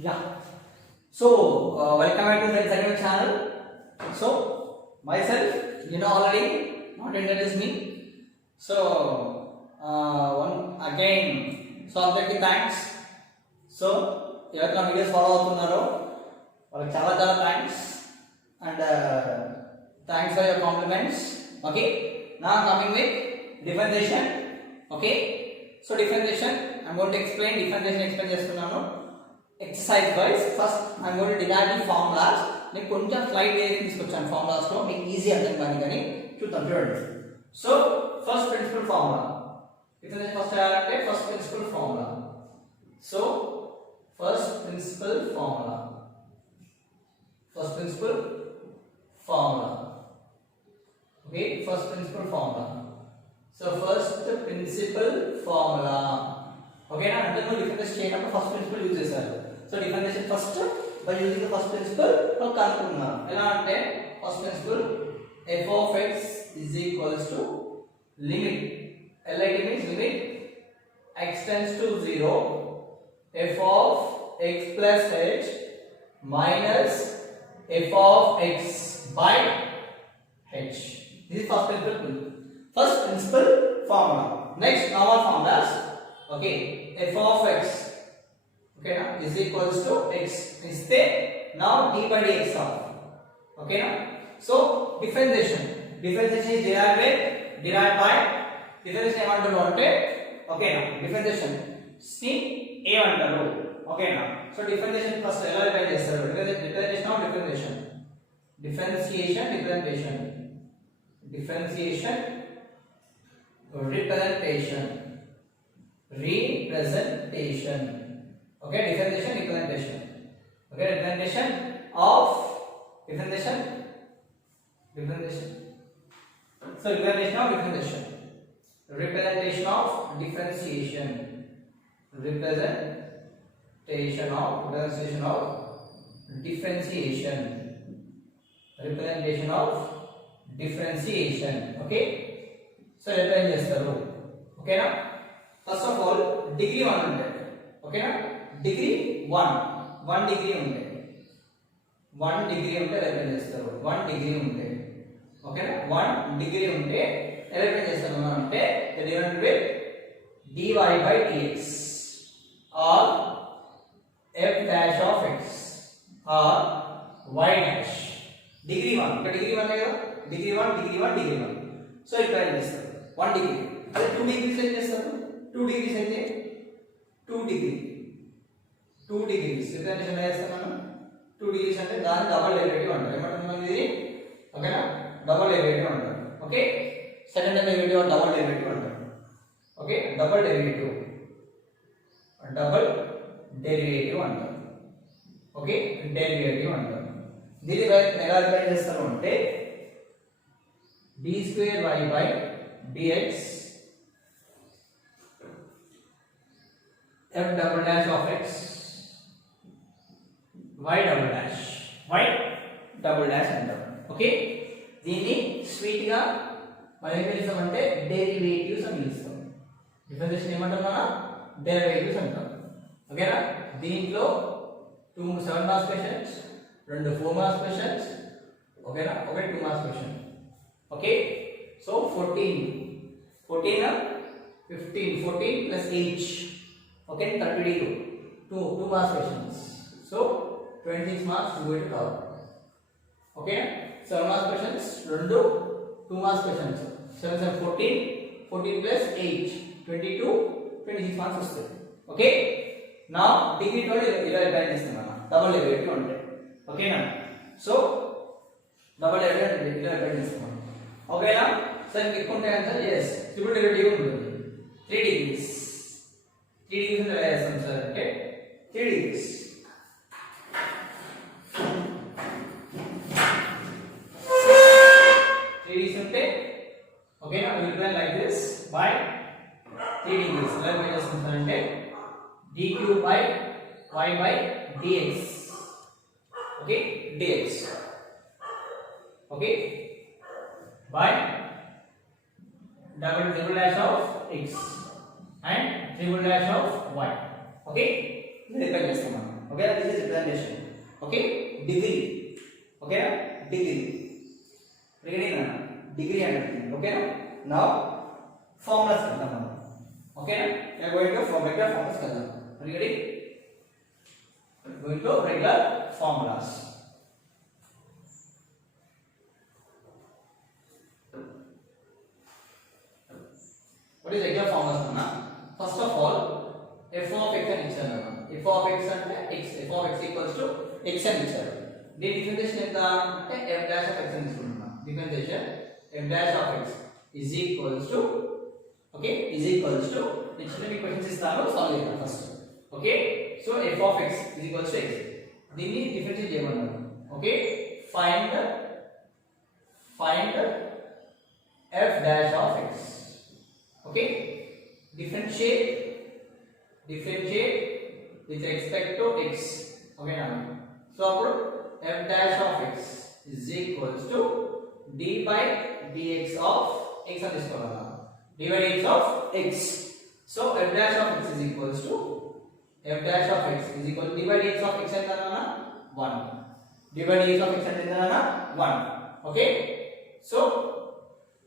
Yeah. So, welcome back to the second channel. So, myself, you know already, not introduce me. So, one again, so అందరికి thanks. So ఎవరైతే నా videos follow అవుతున్నారో వాళ్ళకి చాలా చాలా thanks and thanks for your compliments. Okay, నా coming with differentiation. Okay, so differentiation I want to explain explain చేస్తున్నాను. Exercise guys, first I am going to derive the formulas. నేను కొంచెం స్లైడ్ వేసి తీసుకొచ్చాను ఫార్ములాస్ లో, మీకు ఈజీ అర్థం కానీ చూద్దాం చూడండి. సో ఫస్ట్ ప్రిన్సిపల్ ఫార్ములా ఇక్కడ ఫస్ట్ చేయాలంటే first principle formula. So first principle formula okay, first principle formula. So first principle formula ఓకేనా, అంటే మనం డిఫరెన్స్ చేయడానికి ఫస్ట్ ప్రిన్సిపల్ యూజ్ చేశారు. So differentiation first by using the first principle మనం కనుక్కున్నాం. ఎలా అంటే first principle f of x is equals to limit LIT means limit x tends to 0 f of x plus h minus f of x by h. This is first principle formula. Next normal formulas. Okay, f of x okay na is equals to x iste now d by dx of okay na. So differentiation is derived by differentiation ఏమంటారు అంటే okay na differentiation ని ఏమంటారు okay na. So differentiation first ఎలా రిప్రజెంట్ చేస్తారు, differentiation of differentiation representation okay, differentiation representation okay, representation of differentiation so representation of differentiation of differentiation okay. So represent చేస్తారు ఓకేనా. First of all degree 1 ఉంటాయి ఓకేనా, డిగ్రీ 1 డిగ్రీ ఉంటాయి, 1 డిగ్రీ ఉంటే రిప్రజెంట్ చేస్తారు. 1 డిగ్రీ ఉంటే ఓకేనా, 1 డిగ్రీ ఉంటే రిప్రజెంట్ చేస్తారు అంటే divided with dy by dx or f dash of x or y dash. Degree 1 ఇక్కడ డిగ్రీ 1 కదా, డిగ్రీ 1 సో రిప్రజెంట్ చేస్తారు 1 డిగ్రీ. అదే 2 డిగ్రీస్ ఏం చేస్తారు, 2 డిగ్రీస్ అయితే 2 డిగ్రీస్ రిప్రజెంటేషన్ చేస్తాం మనం. 2 డిగ్రీస్ అంటే దాని డబుల్ డెరివేటివ్ అంటారు. ఏమంటారు మనం ఇది ఓకేనా, డబుల్ డెరివేటివ్ అంటారు. Okay, second derivative double derivative అంటారు. ఓకే, డబుల్ డెరివేటివ్ అంటారు. ఓకే, డెరివేటివ్ అంటారు. దీన్ని ఎలా రిప్రజెంట్ చేస్తారు అంటే d2y by dx f double dash of x y double dash అంటారు. ఓకే, దీన్ని స్వీట్ గా మనం ఏం పిలుస్తామంటే డెరివేటివ్స్ అని పిలుస్తాం. డిఫరెన్షియేషన్ ఏమంటాం మనం, డెరివేటివ్స్ అంటాం. ఓకేనా, దీంట్లో 2 7 మార్క్స్ క్వశ్చన్స్, 2 4 మార్క్స్ క్వశ్చన్స్ ఓకేనా, 1 2 మార్క్స్ క్వశ్చన్. ఓకే, సో 14 plus 8 okay 32 2 marks questions, so 26 marks to go to cover. Okay, 7 marks questions 2 marks questions 7 14 plus 8 22 26 marks వస్తాయి. ఓకే, నా డిగ్రీ 20 ఇలా రిప్రజెంట్ చేస్తున్నాను డబుల్ డెరివేటివ్ అంటే ఓకేనా. సో డబుల్ డెరివేటివ్ ఇలా రిప్రజెంట్ చేస్తున్నాను ఓకేనా. సార్ ఎక్కువ ఉంటాయి ఆన్సర్ yes ట్రిపుల్ డెరివేటివ్ ఉంటుంది 3 డిగ్రీస్ ఎలా చేస్తాం సార్ అంటే 3 డిగ్రీస్ ఉంటే ఓకేనా, we will like this by 3 degrees. ఎలా చేస్తాం సార్ అంటే dq by y by dx okay, dx okay by double dash of x and triple dash of y. Okay, ఇది రిపేర్ చేస్తాం మనం. Okay, this is representation. Okay, degree. Okay, degree. Reading na degree and everything. Okay, now formulas kadam. Okay, we are going to regular formulas kadam. Are you ready? Going to regular formulas. What is regular formulas anna? First of all, f of x and icharu. F of x ante x, f of x equals to x and icharu. The differentiation enta ante f dash of x అని తీసుకుంటున్నాం. Differentiation f dash of x is equals to, okay, is equals to next నేను క్వశ్చన్స్ ఇస్తాను, సాల్వ్ చేద్దాం first. Okay, so f of x is equals to x. దీన్ని డిఫరెన్షియేట్ చేయమన్నారు. Okay, find f dash of x. Okay, differentiate with respect to x. Okay, now so f dash of x is equals to d by dx of x అని తీసుకోవాలా, d by dx of x. So f dash of x is equals to d by dx of x ఎంత అన్నా 1. d by dx of x ఎంత అన్నా 1. Okay, so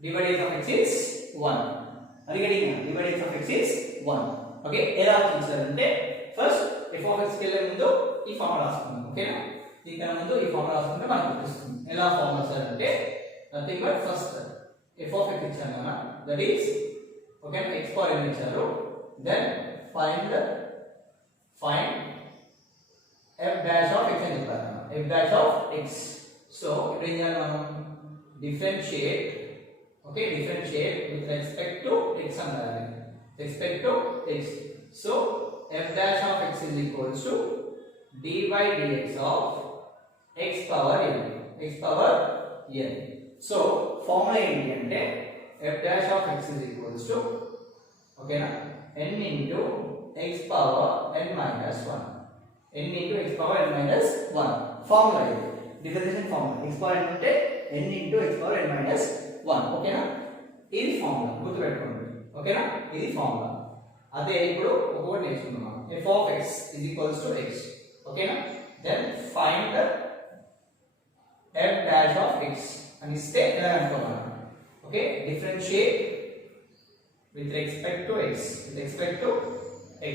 d by dx of x is 1. Are you getting it? d by dx of x is 1. Okay, ఎలా చూసారంటే first f of x కి వెళ్ళే ముందు ఈ ఫార్ములా రాసుకుందాం. ఓకేనా, దీనికన్నా ముందు ఈ ఫార్ములా రాసుకుంటే మనకు తెలుస్తుంది. ఎలా ఫార్ములా అంటే nothing but first f of x ఇచ్చాను కదా, that is okay x power n ఇచ్చారు. Then find f dash of x అని చెప్పారు, f dash of x. So ఇప్పుడు ఏం చేయాలి మనం, differentiate with respect to x అనాలి, respect to x. So f dash of x is equals to d by dx of x power n. So formula ఏంటి అంటే f dash of x is equals to, ఓకేనా, n into x power n minus 1. n into x power n minus 1 ఫార్ములా ఇది, differentiation formula. x power n అంటే n into x power n minus 1. ఓకేనా, ఇది ఫార్ములా గుర్తుపెట్టుకోండి. ఓకేనా, ఇది ఫార్ములా. అదే ఇప్పుడు ఒక్కొక్కటి నేర్చుకుందాం. f of x is equals to x. ఓకేనా, then find f dash of x అని ఇస్తే ఎలా అనుకోవాలి. Okay, differentiate with respect to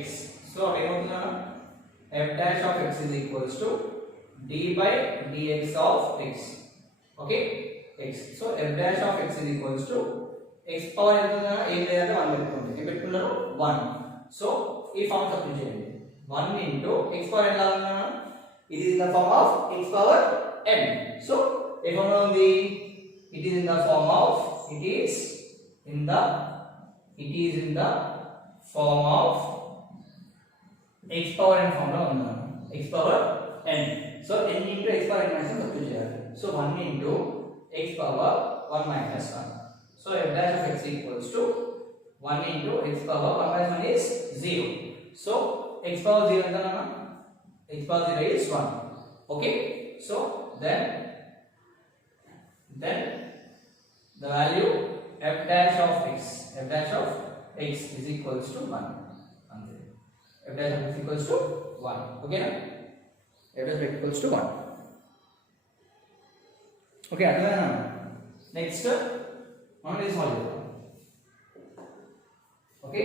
x. So ఏమవుతుందా, f dash of x is equals to d by dx of x. Okay, x. So f dash of x is equals to x power ఎంత ఉందా, ఏం లేదంటే 1 పెట్టుకోండి. ఏం పెట్టుకున్నారు, 1. సో ఈ form substitute చేయండి. 1 into x పవర్ n లా ఉన్నా, it is in the form of x power n. So ఏ ఫార్మ్ లో ఉంది, it is in the form of x power n form లో ఉంది, x power n. So n into x power n minus 1 substitute చేయాలి. So 1 into x power 1 minus 1. So f dash of x equals to 1 into x power 1 minus 1 is 0. So x power 0 ఎంత అన్నా, x power 0 is 1. Okay, so then the value f dash of x is equals to 1. f dash of x equals to 1. Okay na, f dash of x equals to 1. Okay, అర్థమైనా? నెక్స్ట్ మనం ఇది సాల్వ్ చేద్దాం. ఓకే,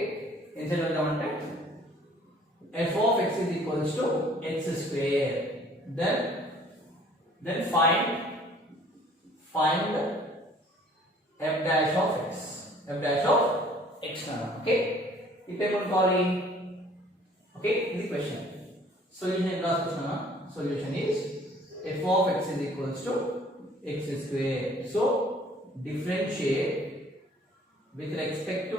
ఏం చేద్దామంటే f of x is equals to x square. Then find f dash of x. Okay, ఇప్పుడు ఏమనుకోవాలి, ఓకే, ఇది question. Solution ఎలా రాసుకున్నామా, solution is f of x is equals to x square. So differentiate with respect to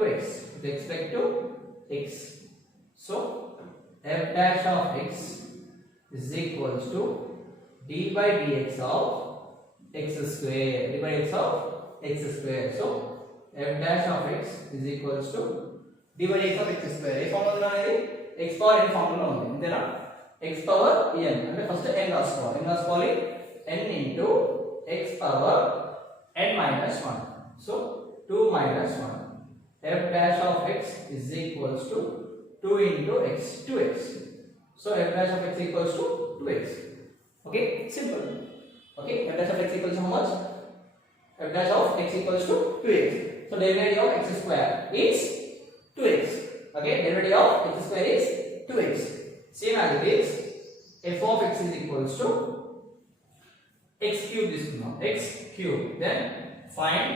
x. So f dash of x is equals to d by dx of x square. So f dash of x is equals to d by dx of x square. ఏ ఫార్ములా ఉంది అనేది, x power n formula ఉంది అంతేనా. x power n అంటే first n రాసుకోవాలి. n into x power n minus 1. So 2 minus 1. f dash of x is equals to 2 into x, 2x. So f dash of x equals to 2x. Okay, simple. Okay, f dash of x equals to how much? F dash of x equals to 2x. So derivative of x square is 2x. Okay, derivative of x square is 2x. Same as it is, f of x is equals to x cube this now, x cube. Then find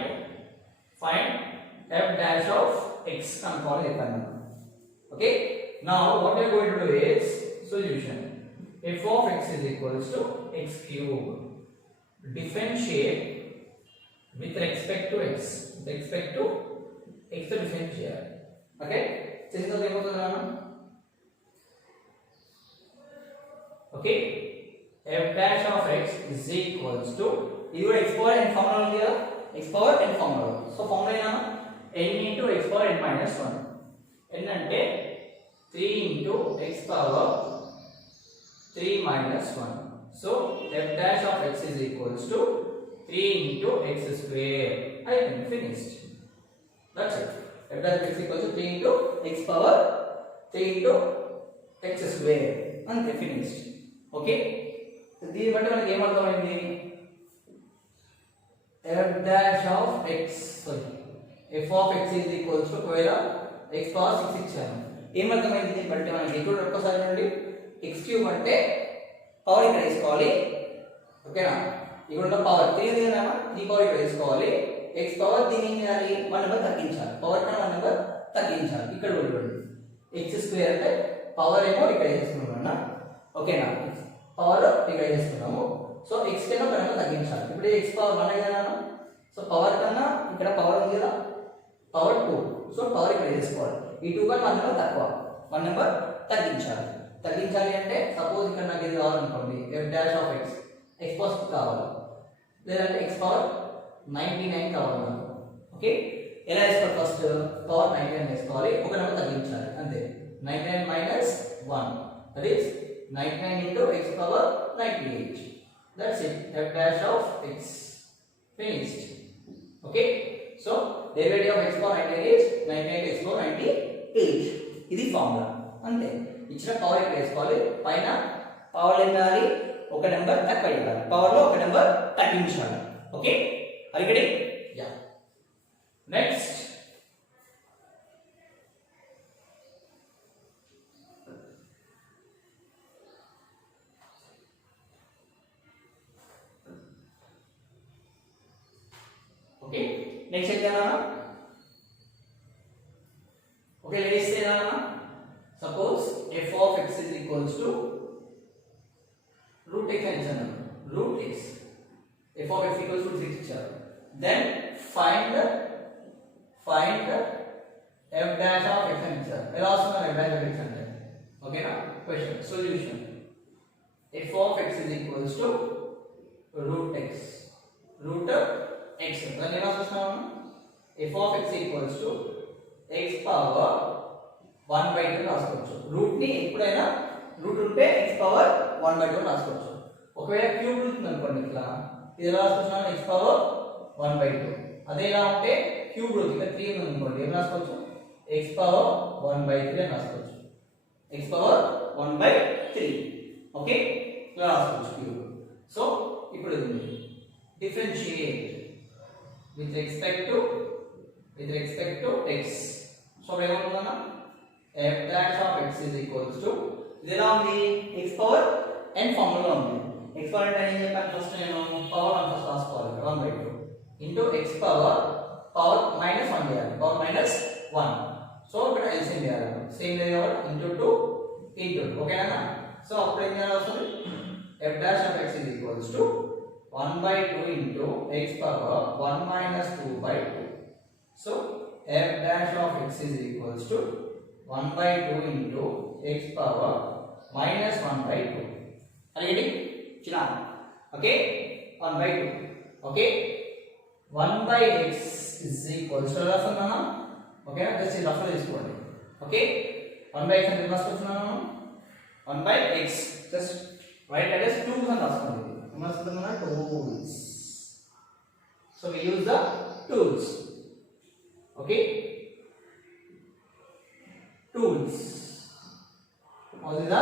f dash of x control. Okay, now what we are going to do is solution. F of x is equals to x cube. Differentiate with respect to x. With respect to x to differentiate. Okay, so this is what okay, f dash of x is equals to your x power n formula here, x power n formula. So formula n into x power n minus 1. n ante 3 into x power 3 minus 1. So f dash of x is equals to 3 into x square. I think finished. That's it. F dash of x equals to 3 into x power 3 into x square. And finished. Okay. దీని బట్టి మనకి ఏం అర్థమైంది? f dash of x, sorry, f of x is equals to ఒకవేళ x power 6 ఇచ్చాను. ఏం అర్థమైంది దీని బట్టి మనకి? ఇక్కడ ఒక్కసారి నుండి x క్యూబ్ అంటే పవర్ ఇక్కడ వేసుకోవాలి. ఓకేనా? ఇక్కడ ఉన్న పవర్ 3 ఉంది కదా, 3 పవర్ ఇక్కడ వేసుకోవాలి. x పవర్ దీని ఏం చేయాలి? 1 నెంబర్ తగ్గించాలి. పవర్ కన్నా 1 నెంబర్ తగ్గించాలి. ఇక్కడ చూడండి, x స్క్వేర్ అంటే పవర్ ఏమో ఇక్కడ వేసుకున్నాం. ఓకేనా? పవర్ ఇక్కడ వేసుకున్నాము. సో x కన్నా 1 నెంబర్ తగ్గించాలి. ఇప్పుడు x పవర్ 1 అయ్యాను. సో పవర్ కన్నా ఇక్కడ పవర్ ఉంది కదా, పవర్ 2. సో పవర్ ఇక్కడ వేసుకోవాలి. ఈ 2 కన్నా 1 నెంబర్ తక్కువ, 1 నెంబర్ తగ్గించాలి. తగ్గించాలి అంటే సపోజ్ ఇక్కడ నాకు ఇది కావాలనుకోండి, f dash of x, x power కావాలి, లేదంటే x పవర్ 99 కావాలి నాకు. ఓకే, ఎలా వేసుకోవాలి? ఫస్ట్ పవర్ 99 వేసుకోవాలి, ఒక నెంబర్ తగ్గించాలి అంతే. 99 minus 1, that is 99 into x power 98. That's it. F dash of x. Finished. Okay. So derivative of x power 98 is 98 x power 98. ఇది ఫార్ములా అంతే. ఇచ్చిన పవర్ ఇక్కడ వేసుకోవాలి, పైన పవర్ ఏం చేయాలి? ఒక నెంబర్ తక్కువ ఇవ్వాలి, పవర్ లో ఒక నెంబర్ తగ్గించాలి. ఓకే, అడిగడి. యా, నెక్స్ట్ ఓకే, నెక్స్ట్ ఏం చేయాలన్నా? ఓకే, లెట్స్ సే అన్నా, suppose f of x is equals to root x అని ఇచ్చాను. root x, f of x equals to 6 ఇచ్చారు. then find f dash of x అని ఇచ్చారు. ఎలా వస్తుంది f dash of x అంటే? ఓకేనా? Question solution. f of x is equals to root x దాన్ని ఎలా చూస్తున్నాము? f of x equals to x power 1/2 రాసుకోవచ్చు. రూట్ ని ఎప్పుడైనా రూట్ ఉంటే x పవర్ 1/2 రాసుకోవచ్చు. ఒకవేళ క్యూబ్ ఉంటుంది అనుకోండి, ఇట్లా ఇది ఎలా రాసుకుంటున్నాను? x power 1/2. అదే ఇలా ఉంటే క్యూబ్ రూట్ ఇక్కడ 3 ఉంది అనుకోండి, ఏం రాసుకోవచ్చు? x పవర్ 1/3 అని రాసుకోవచ్చు. x power 1/3. ఓకే, ఇలా రాసుకోవచ్చు క్యూబ్. సో ఇప్పుడు differentiate with respect to x. So ఏమవుతుందన్నా? f dash of x is equals to ఇది ఎలా ఉంది? x పవర్ n ఫార్ములా ఉంది. x పవర్ అంటే ఏం చెప్పాను? ఫస్ట్ నేను పవర్ 1 ఫస్ట్ రాసుకోవాలి, 1/2 ఇంటూ x పవర్ మైనస్ 1 చేయాలి, పవర్ మైనస్ 1. సో ఇక్కడ ఎల్సిఎం చేయాలి, సేమ్ లేదు కాబట్టి ఇంటూ 2 ఇంటూ 2. ఓకేనా? సో అప్పుడు ఏం చేయాలి వస్తుంది? f dash of x is equals to 1/2 into x power 1 minus 2/2. So f dash of x is equals to 1/2 into x power minus 1/2. Are you getting? China. Okay, 1/2. Okay, 1/x is equals to రాస్తున్నాను. Okay, just rough తీసుకోండి. Okay, 1/x అంటే రాసుకుంటున్నాను. 1/x just right address 2 అని రాసుకోండి. tools. So we use the tools. Okay, tools. What is the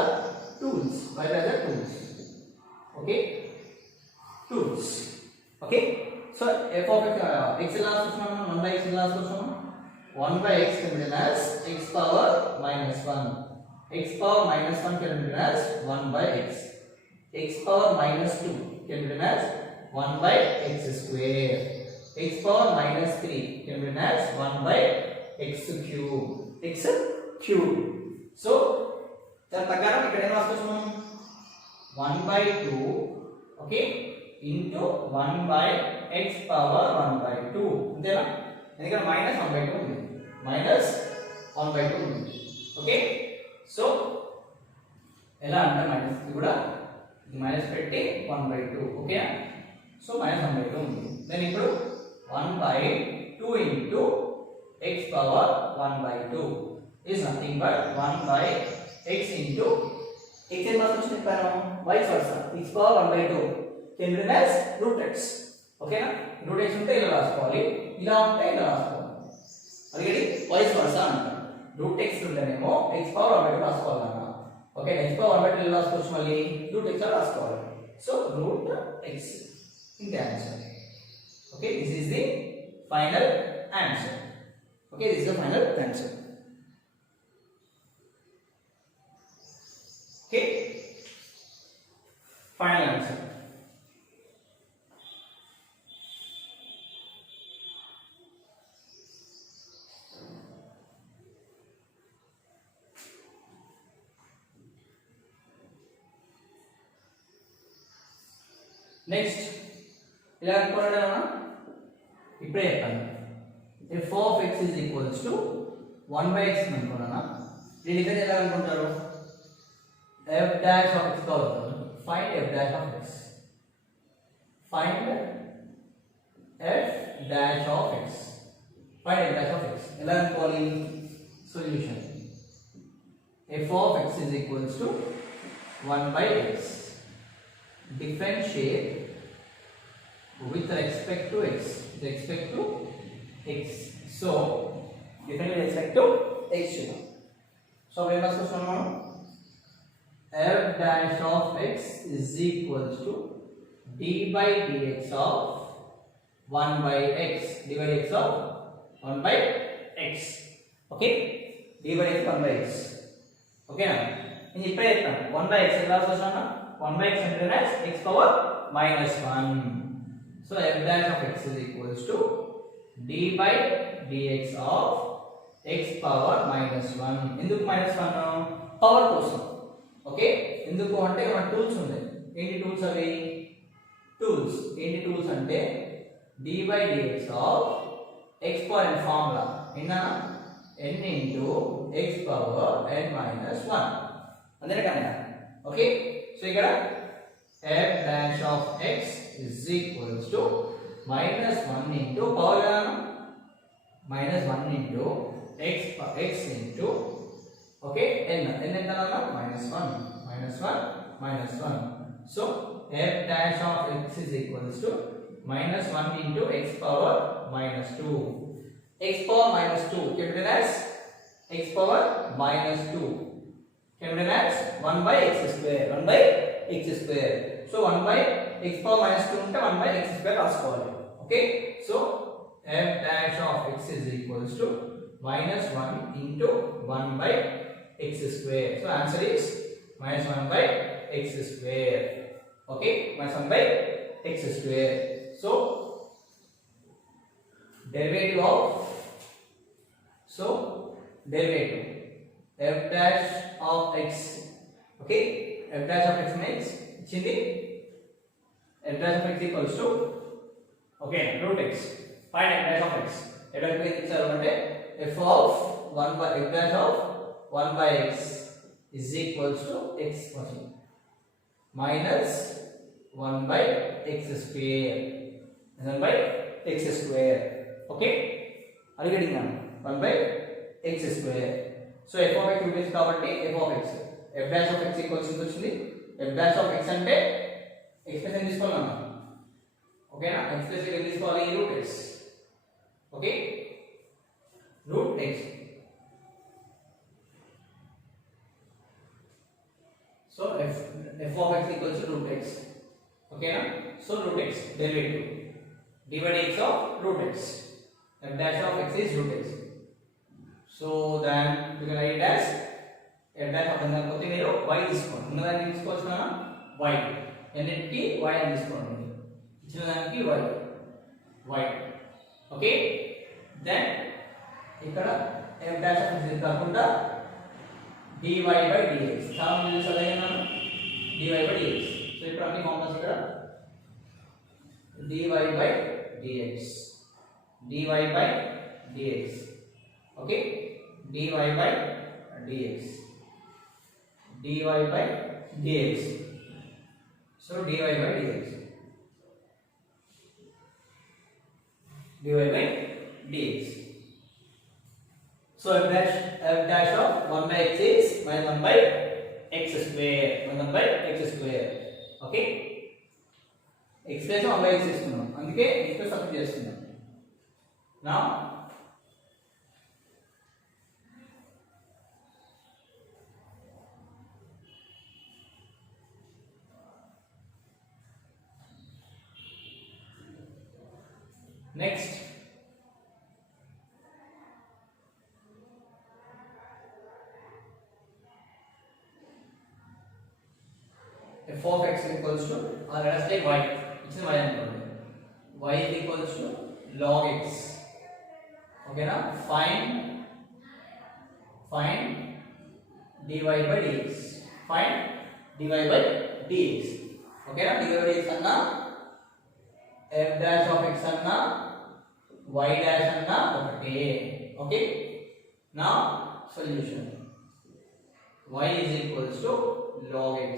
tools. Why are the tools? Okay, tools. Okay, so f of x last question 1 by x last question 1 by x can be written as x power minus 1. X power minus 1 can be written as 1 by x. X power minus 2 can be written as 1 by x square. X power minus 3 can be written as 1 by x cube. X cube. So దాని ప్రకారం ఇక్కడ ఏం రాసుకోవచ్చు మనం 1 by 2 okay into 1 by x power 1 by 2 అంతేనా ఎందుకంటే మైనస్ 1 by 2 ఉంది మైనస్ 1 by 2 ఉంది ఓకే సో ఎలా అంటే మైనస్ ఇది కూడా ఇది మైనస్ పెట్టి 1 by 2 okay so minus 1 by 2 ఉంది దెన్ ఇప్పుడు 1 by 2 into x power 1 by 2 is nothing but 1 by x into x in first చెప్పాను vice versa x power 1 by 2 can be written as root x ఓకేనా root x ఉంటే ఇలా రాసుకోవాలి ఇలా ఉంటే ఇలా రాసుకోవాలి అలాగే vice versa అంటారు root x ఉంటేనేమో x power 1 by 2 రాసుకోవాలన్నా ఓకే x power 1 by 2 ఇలా రాసుకోవచ్చు మళ్ళీ root x రాసుకోవాలి so root x in the answer okay this is the final answer okay this is the final answer okay final answer next ఇలా అనుకోవడం ఇప్పుడే చెప్పాను f of x is equals to 1 by x అనుకున్నానా దీని ఇక్కడ ఎలా అనుకుంటారు f dash of x కావాలి find f dash of x find f dash of x find f dash of x ఎలా అనుకోవాలి solution f of x is equals to 1 by x differentiate with respect to x with respect to x so differentiate with respect to x so we must know f dash of x is equals to d by dx of 1 by x d by dx of 1 by x okay d by dx 1 by x okay na నేను ఇప్పుడే చెప్పాను 1 by x ఎలా రాస్తాను 1 by x అంటే x power minus 1 so f dash of x is equals to d by dx of x power minus 1 ఎందుకు minus 1 పవర్ కోసం ఓకే ఎందుకు అంటే మన టూల్స్ ఉన్నాయి ఏంటి టూల్స్ అవి టూల్స్ ఏంటి టూల్స్ అంటే d by dx of x power n formula ఎన్నా n into x power n minus 1 అంతే కదా ఓకే సో ఇక్కడ f dash of x is equals to minus 1 into power minus 1 into x into okay n ఎంతనా minus 1 so f dash of x is equals to minus 1 into x power minus 2 x power minus 2 can be written as x power minus 2 can be written as 1 by x square 1 by x square so 1 by x power minus 2 ఉంటే 1 by x square రాసుకోవాలి okay so f dash of x is equals to minus 1 into 1 by x square so answer is minus 1 by x square okay minus 1 by x square so derivative of f dash of x okay f dash of x means ఇచ్చింది f dash of x equals to okay root x find f dash of x f dash of x ఇచ్చారు అంటే f of 1 by f dash of 1 by x is equals to x minus 1 by x square 1 by x square okay are you getting now 1 by x square so f of x is కాబట్టి f of x f dash of x equals to వచ్చింది f dash of x అంటే expression తీసుకోవాలన్నా ఓకేనా expression ఏం తీసుకోవాలి root x okay root x So f of x equals to root x. Okay na? So root x derivative d by dx of root x. F dash of x is root x. So then we can write it as f dash of దానిపోతే మీరు y తీసుకోండి. ఉన్న దాన్ని తీసుకోవచ్చు కదా y. ఎన్నిటికి y అని తీసుకోండి. ఇచ్చిన దానికి y. ఓకే? దెన్ ఇక్కడ f dash of x కాకుండా dy by dx. చాలా మంది చదివాను dy by dx. సో ఇప్పుడు అన్ని ఫార్ములాస్ ఇక్కడ dy by dx. dy by dx. Okay? dy by dx. dy by dx. So dy by dx. dy by dx. So f dash of 1 by x is minus 1 by x square. 1 by x square. Okay? x dash 1 by x ఇస్తున్నాం. అందుకే x తో సబ్స్టిట్యూట్ చేస్తున్నాం. Now next f of x is equals to, or let us take y, which is y అనుకోండి. Y is equals to log x. Okay na? Find dy by dx. Find dy by dx. Okay na? dy by dx అన్నా f dash of x అన్నా y dash అన్నా ఒకటే. Okay? Now solution. Y is equals to log x.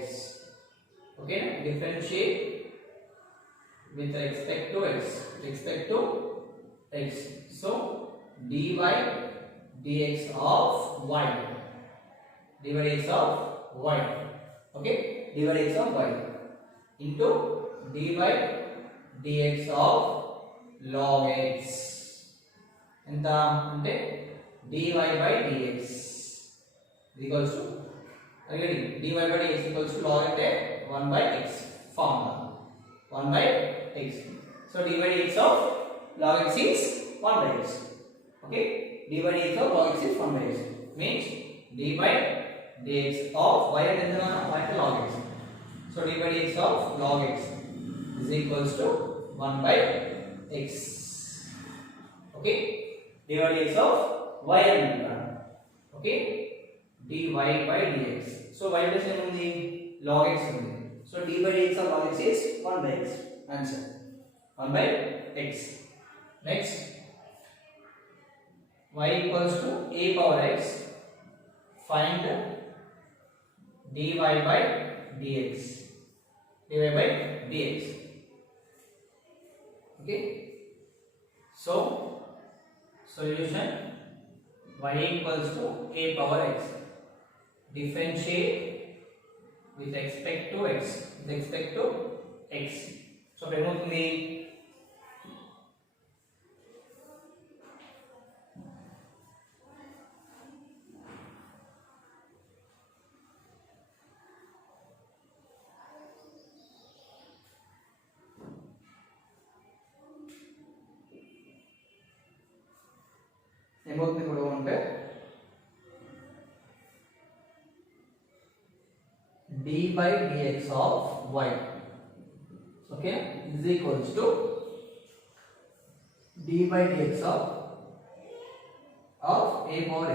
Okay? Differentiate with respect to x. So dy dx of y. dy dx of y. Okay? dy dx of y into dy dx of log x. ఎంత అంటే dy by dx equals to again dy by dx equals to log అంటే 1 by x formula 1 by x. So dy by dx of log x is 1 by x. Okay? dy by dx of log x is 1 by x means dy by dx of y and ఎంత y అంటే log x. So dy by dx of log x is equals to 1 by x. Okay? dy by dx of y అంటున్నాను. Okay? dy by dx. So y plus ఏముంది log x ఉంది. So dy by dx of log x is 1 by x. Answer 1 by x. Next y equals to a power x. Find dy by dx. dy by dx. Okay? So solution y equals to a power x. Differentiate with respect to x. So ఏమవుతుంది ఇప్పుడు అంటే d by dx of y, okay, is equals to d by dx of a power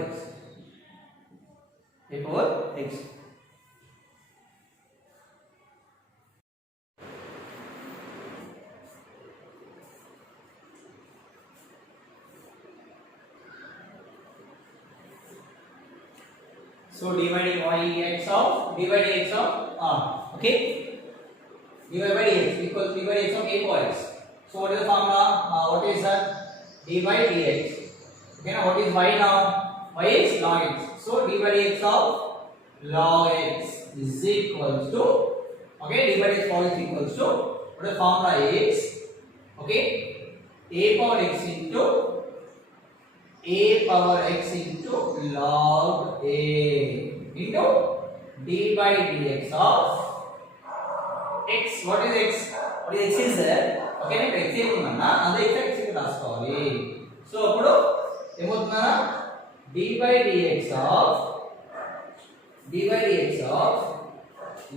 x. So dy by dx of r. Okay? dy by dx equals dy by dx of a power x. So what is the formula? What is that? D by dx. Okay, now what is y now? Y is log x. So d by dx of log x is equals to, okay, d by dx log x equals to, what the formula is, okay, a power x into log a into d d by dx of x. What is x? What is x is there? Okay, now x ఏముందన్నా అదే x ఇక్కడ రాసుకోవాలి. సో అప్పుడు ఏమవుతుందన్నా d by dx of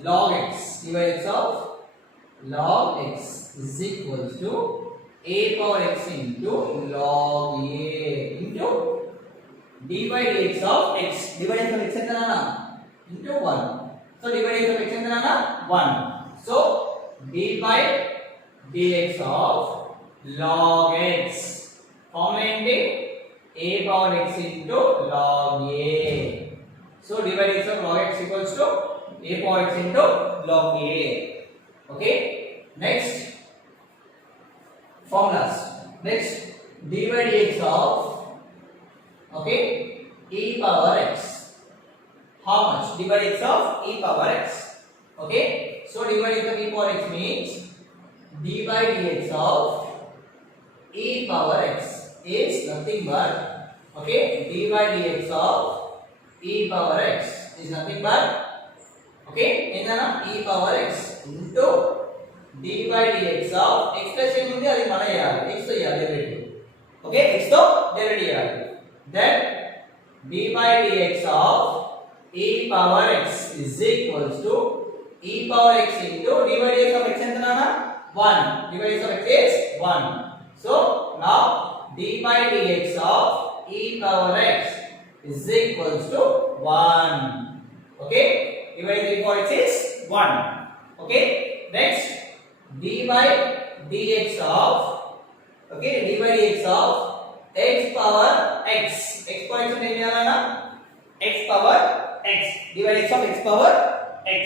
log x, d by dx of log x is equals to a power x into log a into d by dx of x. d by dx of x ఎంతనా into 1. so d by dx of x ఎంతనా 1. so d by dx of log x formula ఏంటి a power x into log a. so d by dx of log x equals to a power x into log a. okay, next formulas. next d by dx of okay e power x. how much? d by dx of e power x. okay, so d by dx of e power x means d by dx of e power x is nothing but okay d by dx of e power x is nothing but okay ఏందన్నా e power x into d by dx of expression ఉంది అది మన చేయాలి x తో చేయాలి derivative. Okay x తో డెరివేటివ్ చేయాలి. then d by dx of e power x is equals to e power x into d by dx of x ఎంత నానా 1. d by dx of x is 1. so now d by dx of e power x is equals to 1. okay, d by dx of x is 1. okay, next d by dx of okay d by dx of x power x. x power x అంటే ఏం చేయాలన్నా x power x. d by dx of x power x.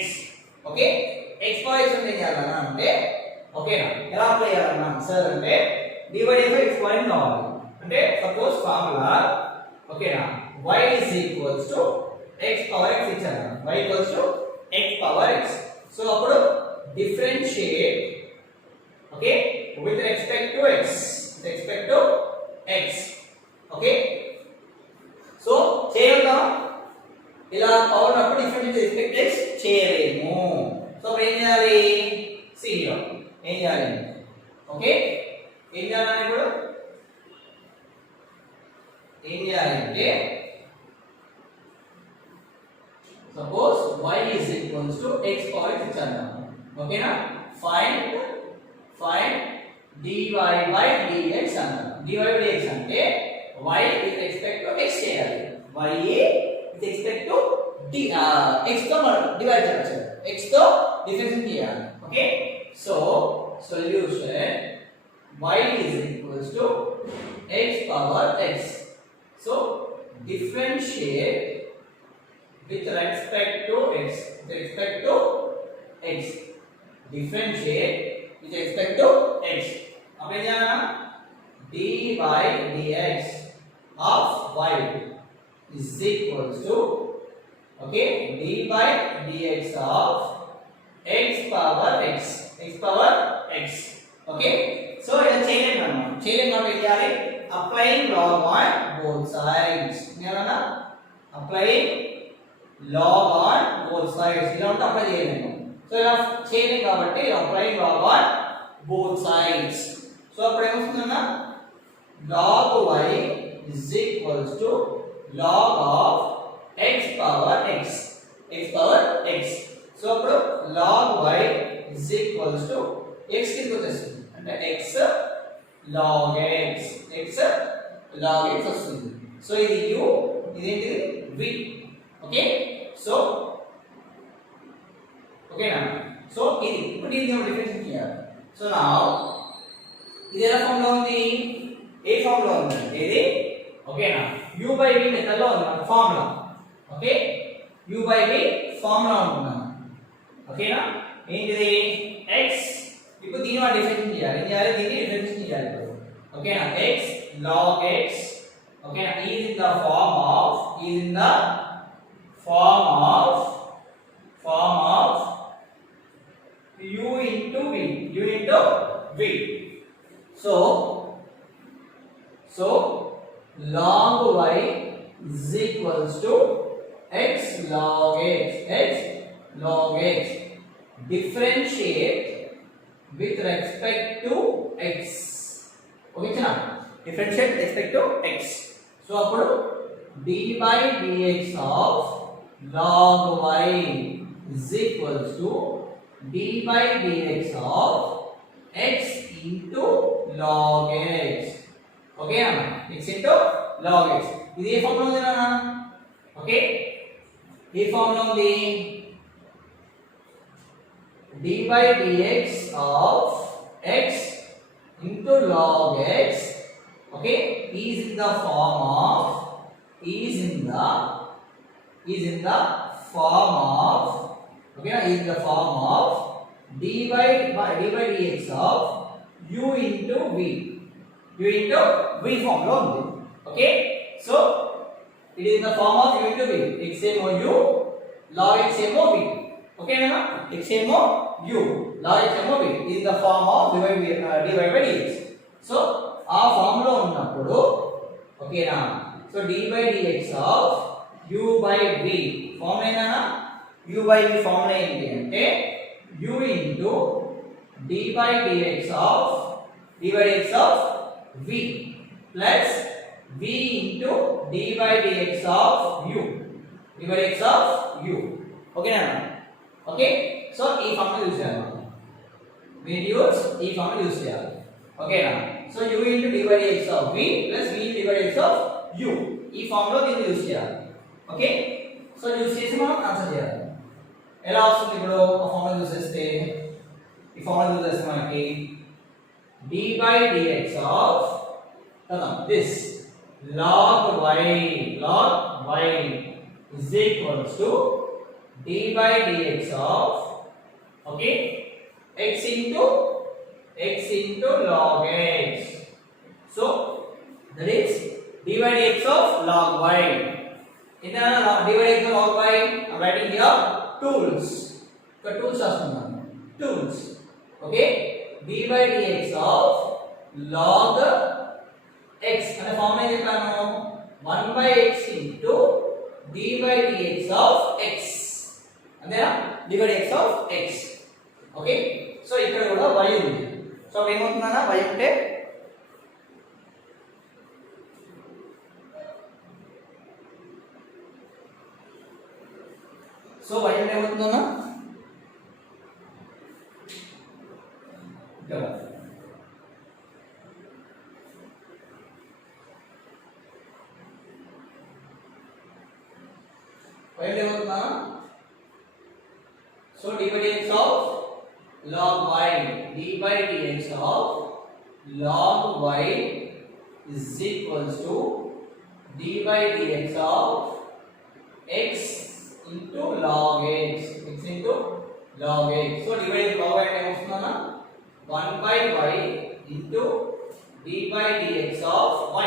okay, x power x అంటే ఏం చేయాలన్నా అంటే ఓకేనా ఎలా అప్లై చేయాలన్నా సార్ అంటే d by dx of x power కావాలి అంటే సపోజ్ ఫార్ములా ఓకేనా y is equals to x power x ఇచ్చాను. y equals to x power x. So అప్పుడు differentiate okay with respect to x. with respect to x. okay, so చేయగలం ఇలా పవర్ అప్పుడు different respect x చేయలేము. సో అప్పుడు ఏం చేయాలి సీరియో ఏం చేయాలి ఓకే ఏం చేయాలని ఇప్పుడు ఏం చేయాలంటే suppose y is equals to x power x ఇచ్చాను ఓకేనా find dy by dx అన్నాను. dy by dx అంటే y with respect to x చేయాలి. y with respect to x తో మనం డివైడ్ చేయాలి. x తో డిఫరెన్షియేట్ చేయాలి. Okay, so solution y is equals to x power x. so differentiate with respect to x. with respect to x. differentiate with respect to x. अब ये जाना dy dx of y is equals to okay d by dx of x power x. x power x. okay, so ये चेंज करना है applying log on both sides. क्या ना applying log on both sides. ఇలా ఉంటే అప్లై చేయలేము. సో ఇలా చేయలేం కాబట్టి applying log on both sides. So అప్పుడు ఏమొస్తుందన్నా log y is equals to log of x power x. x power x. So అప్పుడు log y is equals to x కిందకి వచ్చేస్తుంది అంటే x log x. x log x వస్తుంది. సో ఇది u ఇదేంటిది v. Okay, so ఓకేనా. సో ఇది ఇప్పుడు ఇది డిఫరెన్షియేట్ చేయాలి. సో నౌ ఇది ఎలా ఫామ్ లో ఉంది ఏ ఫామ్ లో ఉంది ఇది ఓకేనా u by v మెథడ్ లో ఉంది మన formula. Okay, u by v formula ఉంటున్నాం ఓకేనా. ఏంటిది x ఇప్పుడు దీని వాడు డిఫరెన్షియేట్ చేయాలి. ఏం చేయాలి దీన్ని డిఫరెన్షియేట్ చేయాలి ఇప్పుడు ఓకేనా. x log x ఓకేనా is in the form of u into v. so log y is equals to x log x. x log x. Differentiate with respect to x. Okay chana, differentiate with respect to x. So appudu d by dx of log y is equals to d by dx of x into log x. Okay na, x into log x. ఇది ఏ ఫార్ములా ఉంది నాన్న? ఓకే, ఏ ఫార్ములా ఉంది? d by dx of x into log x, okay, is in the form of okay, is in the form of d by dx of u into v formula ఉంది. Okay, so it is in the form of u into v. X ఏమో u, log x ఏమో v. Okay na, x ఏమో u, log x ఏమో v. It is in the form of dy by dx. So ఆ form లో ఉన్నప్పుడు ఓకేనా, so d by dx of u by v form ఏనా? u by v form ఏంటి అంటే u into d by dx of v plus v into d by dx of u, ఓకేనా? Okay, so ఈ formula use చేయాలి మనం. ఈ formula use చేయాలి. ఓకేనా? So u into d by dx of v plus v into d by dx of u, ఈ ఫార్ములా దీన్ని యూస్ చేయాలి. ఓకే, సో యూస్ చేసి మనం ఆన్సర్ చేయాలి. ఎలా వస్తుంది ఇప్పుడు ఆ ఫార్ములా యూస్ చేస్తే? ఈ ఫార్ములా యూస్ చేస్తే మనకి d by dx of this log y is equals to d by dx of okay x into log x. So that is d by dx of log y. In the d by dx of log y, I'm writing here tools. The tools are tools. Okay, d by dx of log x and the formula is 1 by x into d by dx of x. And then d by dx of x. Okay, so ఇక్కడ కూడా y ఉంది. So ఏమవుతుందన్నా y ఉంటే so y అంటే ఏమవుతుందన్నా? ఇక్కడ y అంటే ఏమవుతుందన్నా? So d by dx of log y, d by dx of log y is equals to d by dx of x into log x. So d by log y అంటే ఏమొస్తుందన్నా? 1 by y into d by dx of y.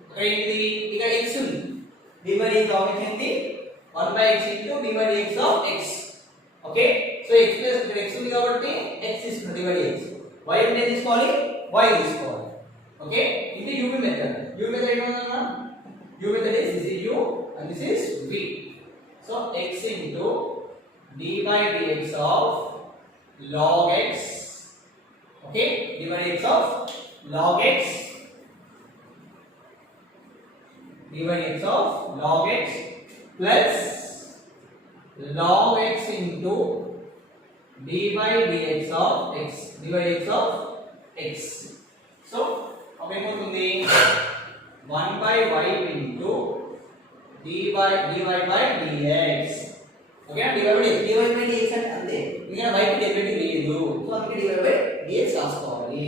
ఇక్కడ ఏంటి? ఇక్కడ x ఉంది. d by dx of x ఏంటి? 1 by x into d by dx of x. Okay, so x plus ఇక్కడ x ఉంది కాబట్టి x తీసుకున్నాం d by dx. y అంటే తీసుకోవాలి, y తీసుకోవాలి. ఓకే, ఇది u మెథడ్. u మెథడ్ ఏంటన్నా? u method is this is u and this is v. So x into d by dx of log x, okay, d by dx of log x, d by dx of log x plus log x into d by dx of x, d by dx of x. So అప్పుడు ఏమవుతుంది? 1 by y into dy by dx. Okay, dy by dx అంటే అంతే, ఇంకా y కి డెరివేటివ్ లేదు, సో అందుకే dy by dx రాసుకోవాలి.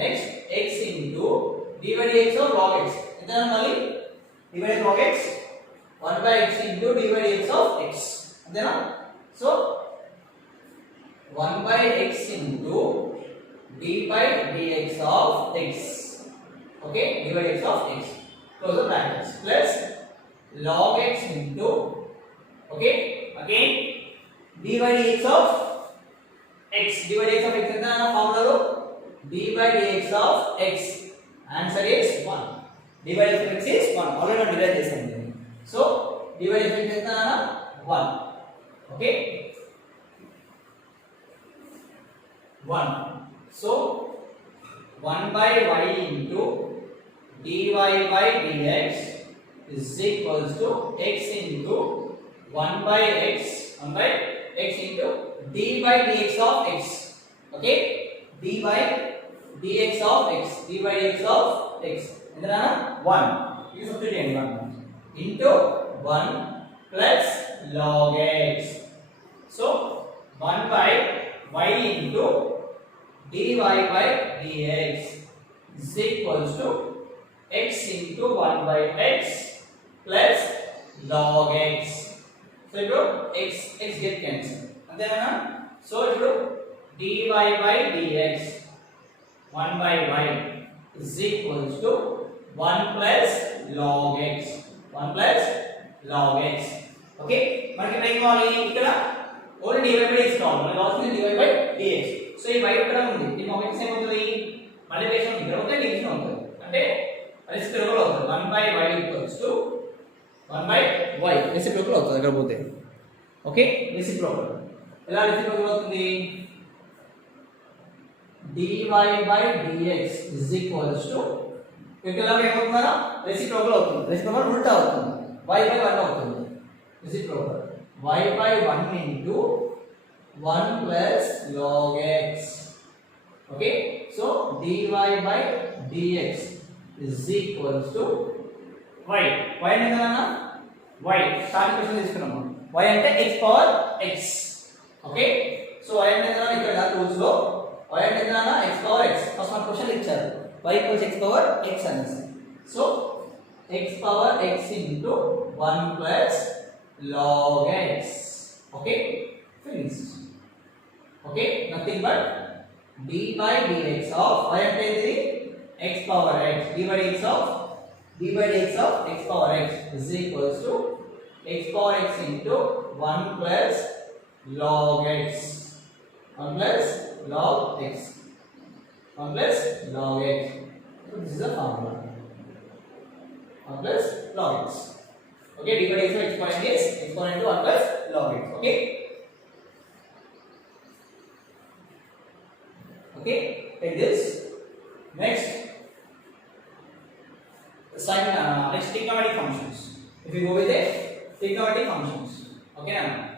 Next x into dy by dx of log x. ఎంతనా మళ్ళీ? dy by log x 1 by x into dy by dx of x. అంతేనా? సో 1 by x into d by dx of x. Okay, d by dx of x. Close the brackets. Plus log x into okay again d by dx of x. d by dx of x ఎంత అన్న ఫార్ములాలో? d by dx of x. Answer is 1. d by dx of x is 1. Already derive చేశాను. So d by dx of x ఎంత అన్న? 1. Okay, 1. So 1 by y into dy by dx is equals to x into 1 by x into d by dx of x. Okay, d by dx of x, endana 1 is substituting 1 into 1 plus log x. So 1 by y into dy by dx is equals to x into 1 by x plus log x. So x get cancelled. Antena? So dy by dx 1 by y is equals to 1 plus log x. 1 plus log x. Okay, మనకి ఏం కావాలి ఇక్కడ only dy by dx కావాలి. మనకి కావాల్సింది dy by dx. So ఈ y ఇక్కడ ఉంది. ఈ మొమెంట్స్ ఏమవుతుంది? మల్టిప్లికేషన్ ఇక్కడ అవుతుంది, డివిజన్ అవుతుంది. అంటే రెసిప్రోకల్ అవుతుంది. 1 by y equals to 1 by y reciprocal అవుతుంది అక్కడ పోతే. ఓకే, రెసిప్రోకల్ ఎలా రెసిప్రోకల్ అవుతుంది? dy by dx is equals to ఇక్కడ ఏమవుతుందా? రెసిప్రోకల్ అవుతుంది. రెసిప్రోకల్ ఉల్టా అవుతుంది. y by 1 అవుతుంది. Reciprocal y by 1 into 1 plus log x. Okay, so dy by dx is equals to y. Y అంటే ఏంటన్నా? y స్టార్టింగ్ క్వశ్చన్ తీసుకున్నాము. y అంటే x power x. Okay, so y అంటే ఏంటన్నా? ఇక్కడ రూల్స్ లో y అంటే ఏంటన్నా? x power x. ఫస్ట్ మన క్వశ్చన్ ఇచ్చారు y equals x power x అనేసి. So x power x into 1 plus log x. Okay, finished. Okay, nothing but d by dx of y అంటే ఇది x power x, d by dx of x power x is equals to x power x into 1 plus log x. 1 plus log x. 1 plus log x. So this is the formula. 1 plus log x. Okay, d by dx of exponent is exponent to 1 plus log x. Okay, okay, take this. Next next trigonometric functions. If you go with the trigonometric functions, okay now.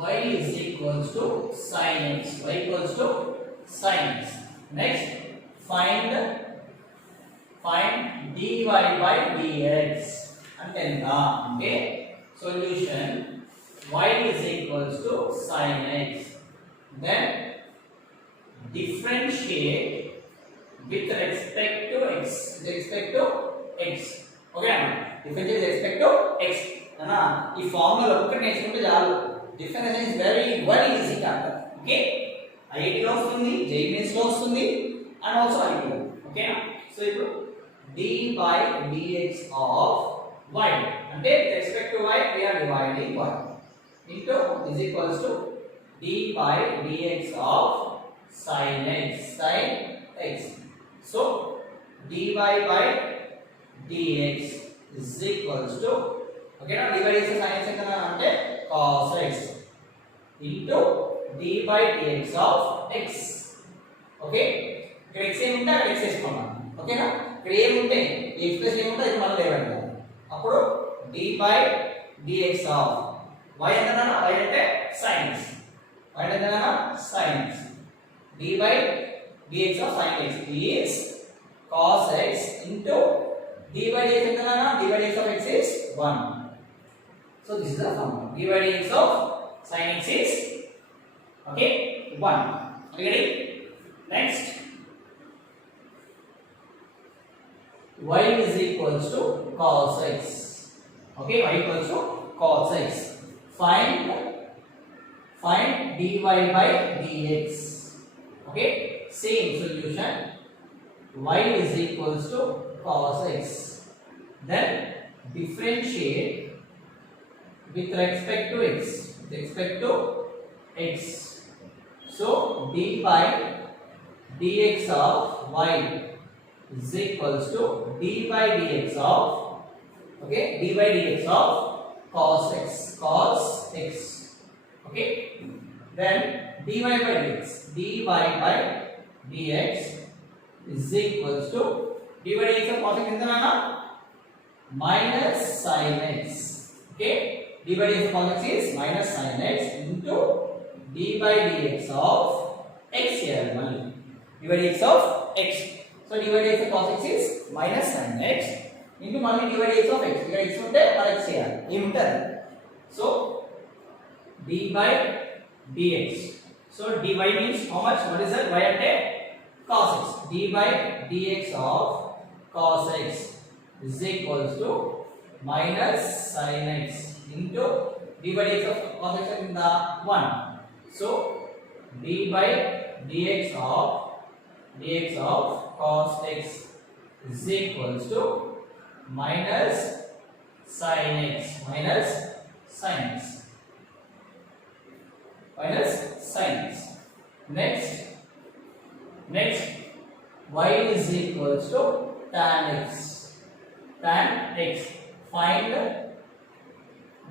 Y is equals to sin x. Y equals to sin x. Next, find dy by dx. Antena. Okay. Solution: y is equals to sin x. Then differentiate with respect to x. With respect to x. Okay. Differentiate with respect to x. Ana, ఈ ఫార్ములా ఒక్కటి నేర్చుకుంటే చాలు. Differentiation is very easy chapter. Okay, IIT లో వస్తుంది, JEE Mains లో వస్తుంది, and also IIT లో. Okay, so ఇప్పుడు d by dx of y అంటే with respect to y we are dividing y into is equals to d by dx of sin x. So dy by dx is equals to, okay now, d by dx sin x అంటే cos x into d by dx of x. Okay, ఇక్కడ x ఏముంటే అక్కడ x వేసుకున్నాం. ఓకేనా, ఇక్కడ ఏముంటే ఈ ఎక్స్ప్రెషన్ ఏముంటే అది మనం లేవండి. అప్పుడు d by dx of y అంటే y అంటే sin x. y అంటే sin x. d by dx of sin x is cos x into d by dx అంటే d by dx of x is 1. So this is the formula. d by dx of sin x is okay 1. Ready? Next, y is equals to cos x. Okay, y equals to cos x. Find dy by dx. Okay, same solution. Y is equals to cos x. Then differentiate with respect to x. With respect to x. So d by dx of y is equals to d by dx of okay d by dx of cos x. Okay, then dy by dx by dx is equals to d by dx of cos x ఎంత నాన్న minus sin x. Okay, d by dx of cos x is minus sin x into d by dx of x here only. d by dx of x. So d by dx of cos x is minus sin x into మళ్ళీ d by dx of x. ఇక్కడ x ఉంటే మనం x చేయాలి. ఏం ఉంటుంది? So d by dx. So dy means how much? What is that? Y అంటే cos x. d by dx of cos x is equals to minus sin x into d by dx of cos x in the 1. So d by dx of cos x is equals to minus sin x minus sin x. Next y is equals to tan x. Find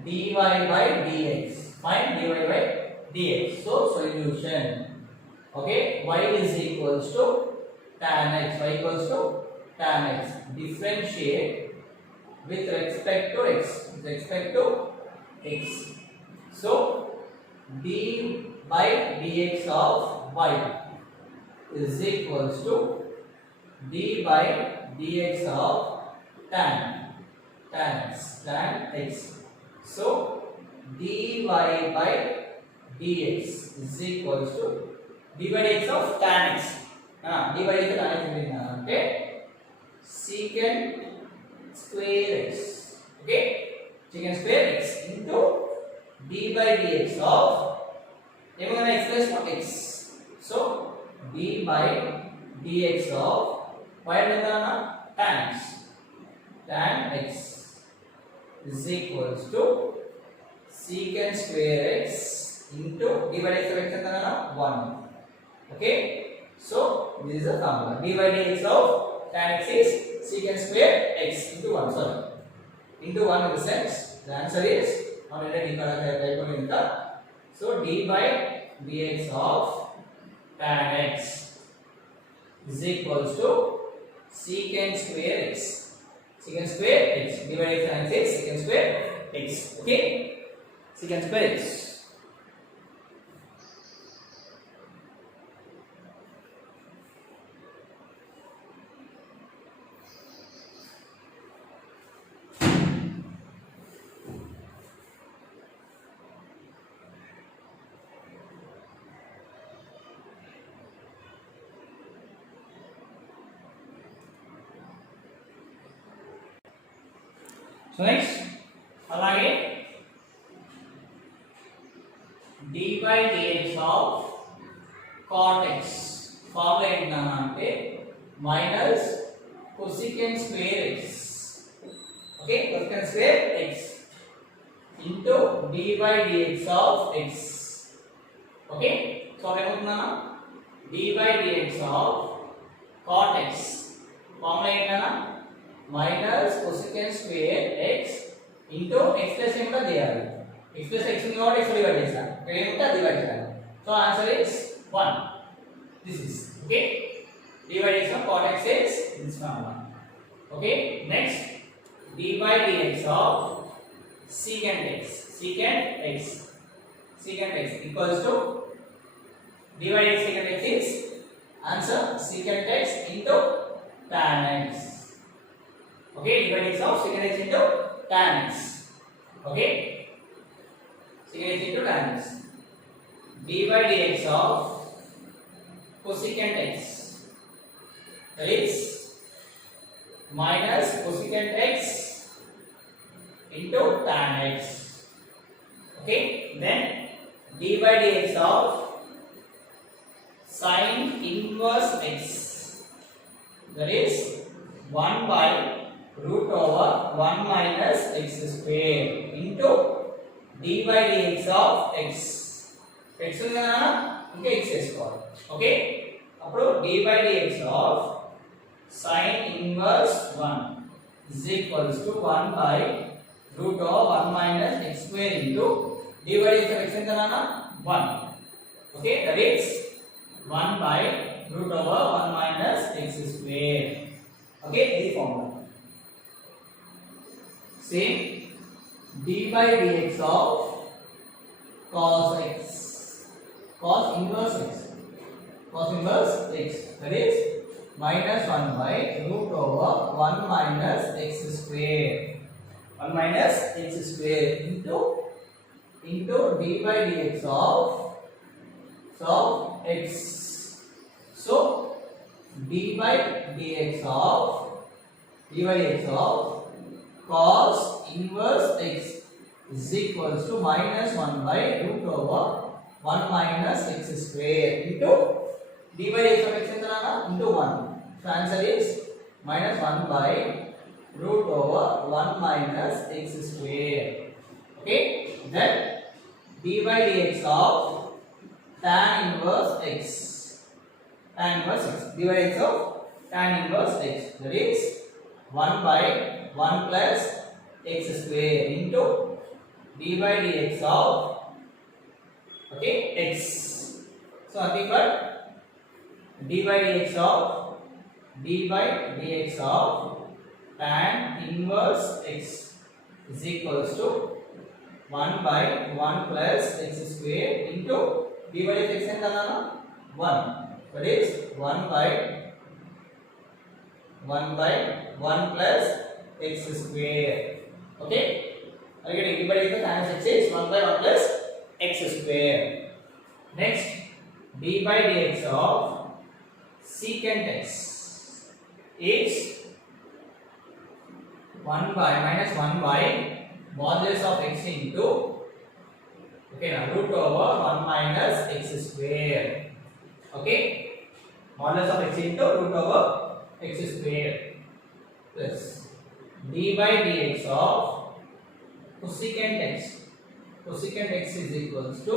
dy by dx. So solution. Okay, y is equals to tan x. Differentiate with respect to x. So d by dx of y is equals to d by dx of tan x. So dy by dx is equals to d by dx of tan x. d by dx of tan x అంటే secant square x. Okay, secant square x into d by dx of ఏమన్నా expression of x. So d by dx of y ఎంత tan x is equals to secant square x into d by dx of x ఎంత 1. Okay, so this is the formula. d by dx of tan x is secant square x into 1. Sorry, into 1 in the sense the answer is already type. So d by dx of tan x is equals to secant square x. d by dx tan x is secant square x. Okay, secant square x. So next అలాగే d by dx of cot x formula ఏంటంటే minus cosecant square x. Okay, cosecant square x into d by dx of x. Okay, so ఏమవుతుందన్నా d by dx of cot x formula ఏంటన్నా minus cosecant square x into expression కూడా చేయాలి. express x ఉంది కాబట్టి x divide చేస్తాను. ఇక్కడ ఏముంటే అది డివైడ్ చేయాలి. So answer is 1. This is okay. Divide చేసిన cot x is this formula. Okay, next d by dx of secant x equals to d by dx secant x is answer secant x into tan x. Okay, d by dx of secant x into tan x. Okay, secant into tan x. d by dx of cosecant x, that is minus cosecant x into tan x. Okay, then d by dx of sin inverse x, that is 1 by root over 1 minus x square into d by dx of x. x ఉంది కదా ఇంకా x వేసుకోవాలి. ఓకే, అప్పుడు d by dx of sin inverse 1 is equals to 1 by root over 1 minus x square into d by dx of x ఎంత నానా 1. Okay, that is 1 by root over 1 minus x square. Okay, this formula. Same d by dx of cos x, cos inverse x, cos inverse x, that is minus 1 by root over 1 minus x square, 1 minus x square into d by dx of x. So d by dx of cos inverse x is equals to minus 1 by root over 1 minus x square into d by dx of x into 1. So answer is minus 1 by root over 1 minus x square. Okay, then d by dx of tan inverse x, tan inverse x, d by dx of tan inverse x, that is 1 by 1 plus x square into d by dx of x. So nothing but d by dx of tan inverse x is equals to 1 by 1 plus x square into d by dx ఎంత అన్నాను 1, that is 1 by 1 plus x square. Okay, again d by dx of tan x is 1 by 1 plus x square. Next, d by dx of secant x is 1 by minus 1 by modulus of x into root over 1 minus x square. Okay, modulus of x into root over x square plus d by dx of cosecant x. Cosecant x is equals to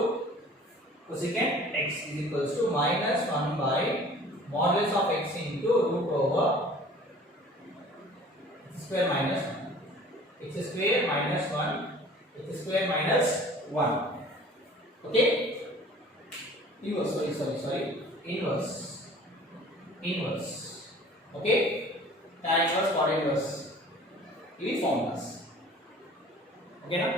minus 1 by modulus of x into root over x square minus 1, x square minus 1, x square minus 1. Okay, inverse, inverse. Okay, tan inverse, cot inverse, ఇవి ఫార్ములాస్. ఓకేనా?